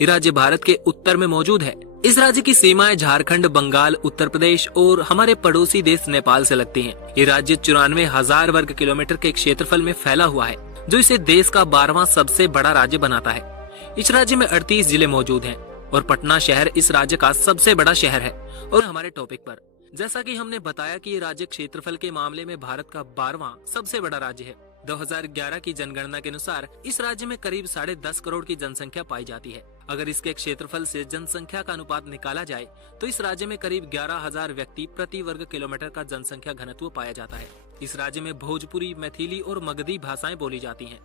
ये राज्य भारत के उत्तर में मौजूद है। इस राज्य की सीमाएं झारखंड, बंगाल, उत्तर प्रदेश और हमारे पड़ोसी देश नेपाल से लगती हैं। ये राज्य 94,000 वर्ग किलोमीटर के क्षेत्रफल में फैला हुआ है, जो इसे देश का 12वां सबसे बड़ा राज्य बनाता है। इस राज्य में 38 जिले मौजूद हैं और पटना शहर इस राज्य का सबसे बड़ा शहर है। और हमारे टॉपिक पर, जैसा कि हमने बताया कि ये राज्य क्षेत्रफल के मामले में भारत का 12वां सबसे बड़ा राज्य है। 2011 की जनगणना के अनुसार इस राज्य में करीब 10.5 करोड़ की जनसंख्या पाई जाती है। अगर इसके क्षेत्रफल से जनसंख्या का अनुपात निकाला जाए तो इस राज्य में करीब 11,000 व्यक्ति प्रति वर्ग किलोमीटर का जनसंख्या घनत्व पाया जाता है। इस राज्य में भोजपुरी, मैथिली और मगधी भाषाएं बोली जाती हैं।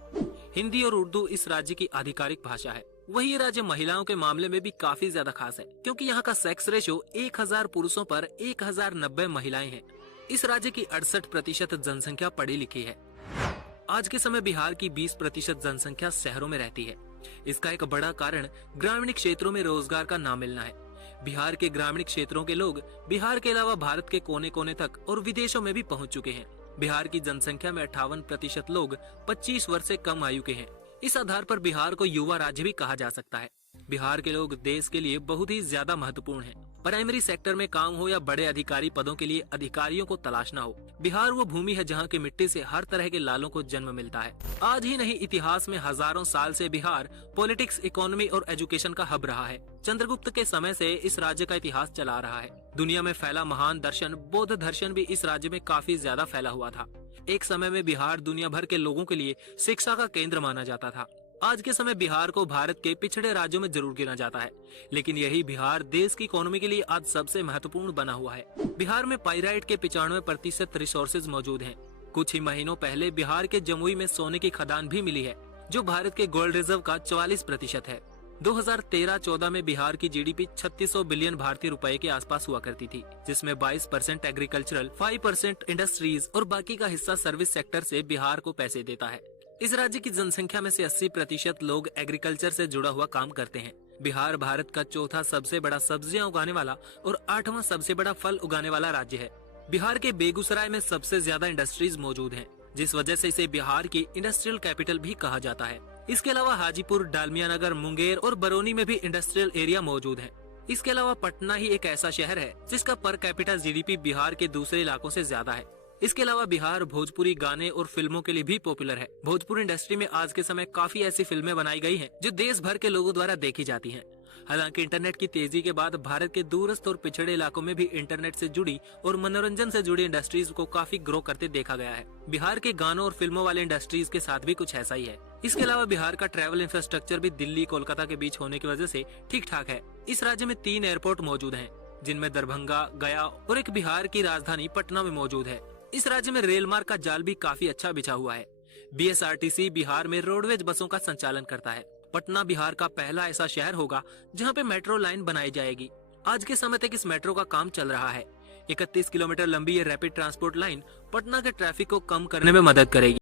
हिंदी और उर्दू इस राज्य की आधिकारिक भाषा है। वही ये राज्य महिलाओं के मामले में भी काफी ज्यादा खास है, क्योंकि यहाँ का सेक्स रेशो 1000 पुरुषों पर 1090 महिलाएं हैं। इस राज्य की 68% जनसंख्या पढ़ी लिखी है। आज के समय बिहार की 20% जनसंख्या शहरों में रहती है। इसका एक बड़ा कारण ग्रामीण क्षेत्रों में रोजगार का ना मिलना है। बिहार के ग्रामीण क्षेत्रों के लोग बिहार के अलावा भारत के कोने कोने तक और विदेशों में भी पहुंच चुके हैं। बिहार की जनसंख्या में 58% लोग 25 वर्ष से कम आयु के हैं। इस आधार पर बिहार को युवा राज्य भी कहा जा सकता है। बिहार के लोग देश के लिए बहुत ही ज्यादा महत्वपूर्ण हैं। प्राइमरी सेक्टर में काम हो या बड़े अधिकारी पदों के लिए अधिकारियों को तलाशना हो, बिहार वो भूमि है जहाँ की मिट्टी से हर तरह के लालों को जन्म मिलता है। आज ही नहीं, इतिहास में हजारों साल से बिहार पॉलिटिक्स, इकोनॉमी और एजुकेशन का हब रहा है। चंद्रगुप्त के समय से इस राज्य का इतिहास चला रहा है। दुनिया में फैला महान दर्शन बौद्ध दर्शन भी इस राज्य में काफी ज्यादा फैला हुआ था। एक समय में बिहार दुनिया भर के लोगों के लिए शिक्षा का केंद्र माना जाता था। आज के समय बिहार को भारत के पिछड़े राज्यों में जरूर गिना जाता है, लेकिन यही बिहार देश की इकोनॉमी के लिए आज सबसे महत्वपूर्ण बना हुआ है। बिहार में पाइराइट के 95% रिसोर्सेज मौजूद हैं। कुछ ही महीनों पहले बिहार के जमुई में सोने की खदान भी मिली है, जो भारत के गोल्ड रिजर्व का 44% है। 2013-14 में बिहार की जीडीपी 3600 बिलियन भारतीय रुपए के आसपास हुआ करती थी, जिसमें 22% एग्रीकल्चरल, 5% इंडस्ट्रीज और बाकी का हिस्सा सर्विस सेक्टर से बिहार को पैसे देता है। इस राज्य की जनसंख्या में से 80% लोग एग्रीकल्चर से जुड़ा हुआ काम करते हैं। बिहार भारत का चौथा सबसे बड़ा सब्जियां उगाने वाला और 8वां सबसे बड़ा फल उगाने वाला राज्य है। बिहार के बेगूसराय में सबसे ज्यादा इंडस्ट्रीज मौजूद हैं, जिस वजह से इसे बिहार की इंडस्ट्रियल कैपिटल भी कहा जाता है। इसके अलावा हाजीपुर, डालमियानगर, मुंगेर और बरौनी में भी इंडस्ट्रियल एरिया मौजूद है। इसके अलावा पटना ही एक ऐसा शहर है जिसका पर कैपिटा जीडीपी बिहार के दूसरे इलाकों से ज्यादा है। इसके अलावा बिहार भोजपुरी गाने और फिल्मों के लिए भी पॉपुलर है। भोजपुरी इंडस्ट्री में आज के समय काफी ऐसी फिल्में बनाई गई हैं जो देश भर के लोगों द्वारा देखी जाती हैं। हालांकि इंटरनेट की तेजी के बाद भारत के दूरस्थ और पिछड़े इलाकों में भी इंटरनेट से जुड़ी और मनोरंजन से जुड़ी इंडस्ट्रीज को काफी ग्रो करते देखा गया है। बिहार के गानों और फिल्मों वाले इंडस्ट्रीज के साथ भी कुछ ऐसा ही है। इसके अलावा बिहार का ट्रैवल इंफ्रास्ट्रक्चर भी दिल्ली, कोलकाता के बीच होने की वजह से ठीक ठाक है। इस राज्य में 3 एयरपोर्ट मौजूद हैं, जिनमें दरभंगा, गया और एक बिहार की राजधानी पटना में मौजूद है। इस राज्य में रेल मार्ग का जाल भी काफी अच्छा बिछा हुआ है। बीएसआरटीसी बिहार में रोडवेज बसों का संचालन करता है। पटना बिहार का पहला ऐसा शहर होगा जहां पे मेट्रो लाइन बनाई जाएगी। आज के समय तक इस मेट्रो का काम चल रहा है। 31 किलोमीटर लंबी ये रैपिड ट्रांसपोर्ट लाइन पटना के ट्रैफिक को कम करने में मदद करेगी।